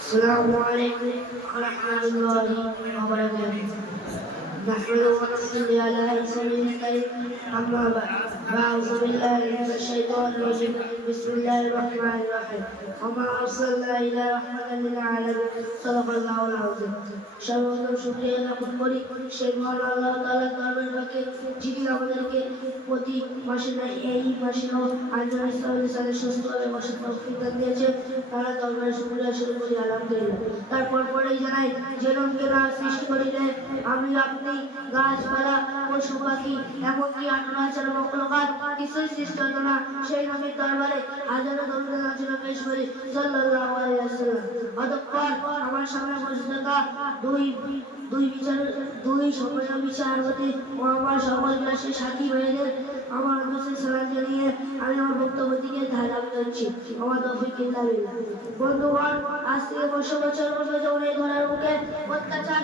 السلام عليكم ورحمة الله وبركاته نحمده ونصلي على رسوله الكريم أما بعد فأعوذ بالله من الشيطان الرجيم بسم الله الرحمن الرحيم وما أرسلنا إلا رحمة للعالمين صدق الله العظيم সর্বপ্রথম শুক্রিয়া জ্ঞাপন করি সেই মহান আল্লাহ তাআলা দরবারে পাকে যিনি আমাদেরকে প্রতি মাসে না এই মাসে আঞ্জন ইসলামের সাথে সুস্থভাবে বসে তৌফিক দান দিয়েছে তারা দরবারে শুক্রিয়া শুরু করি আলহামদুলিল্লাহ তারপর পরেই জানাই যে রঙকে না সৃষ্টি করিলে আমি আপনি গাছপালা পশু পাখি এমনকি আটনাচার মকলকাত কিছুই সৃষ্টি হতো না সেই নবীর দরবারে হাজারো দরুদ আলোচনা পেশ করি সাল্লাল্লাহু আলাইহি ওয়াসাল্লাম অতঃপর আমার সামনে বসে থাকা দুই দুই বিচার দুই সম্পূর্ণ বিচারপতি ও আমার সকল ক্লাসের সাথী ভাইদের আমার অবশ্যই সালাম জানিয়ে আমি আমার বক্তব্য দিকে ধারাম করছি আমার তফিক বন্ধুগণ আজ থেকে বছর বছর মতো যখন এই ধরার মুখে অত্যাচার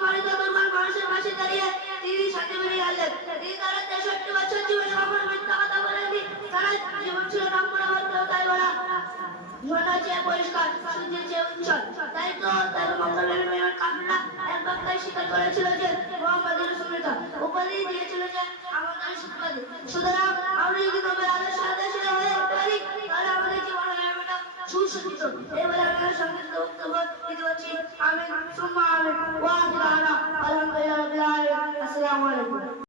মনে মানুষের পাশে দাঁড়িয়ে তিনি শান্তি ফিরিয়ে আনলেন। তারা তেষট্টি বছর জীবনে জীবন ছিল তাই বলা চেয়ে পরিষ্কার তাই তো তাই মঙ্গলের মেয়ের কামরা এক বাক্যায় স্বীকার করেছিল যে মোহাম্মদ রসুলতা উপাধি দিয়েছিল যে আমাদের সুপাদি সুতরাং আমরা যদি নবের আদর্শ আদর্শে হয়ে পারি তাহলে আমাদের জীবন হয়ে ওঠা এবারে আমরা সংক্ষিপ্ত বক্তব্য দিতে পারছি আমি সুম্মা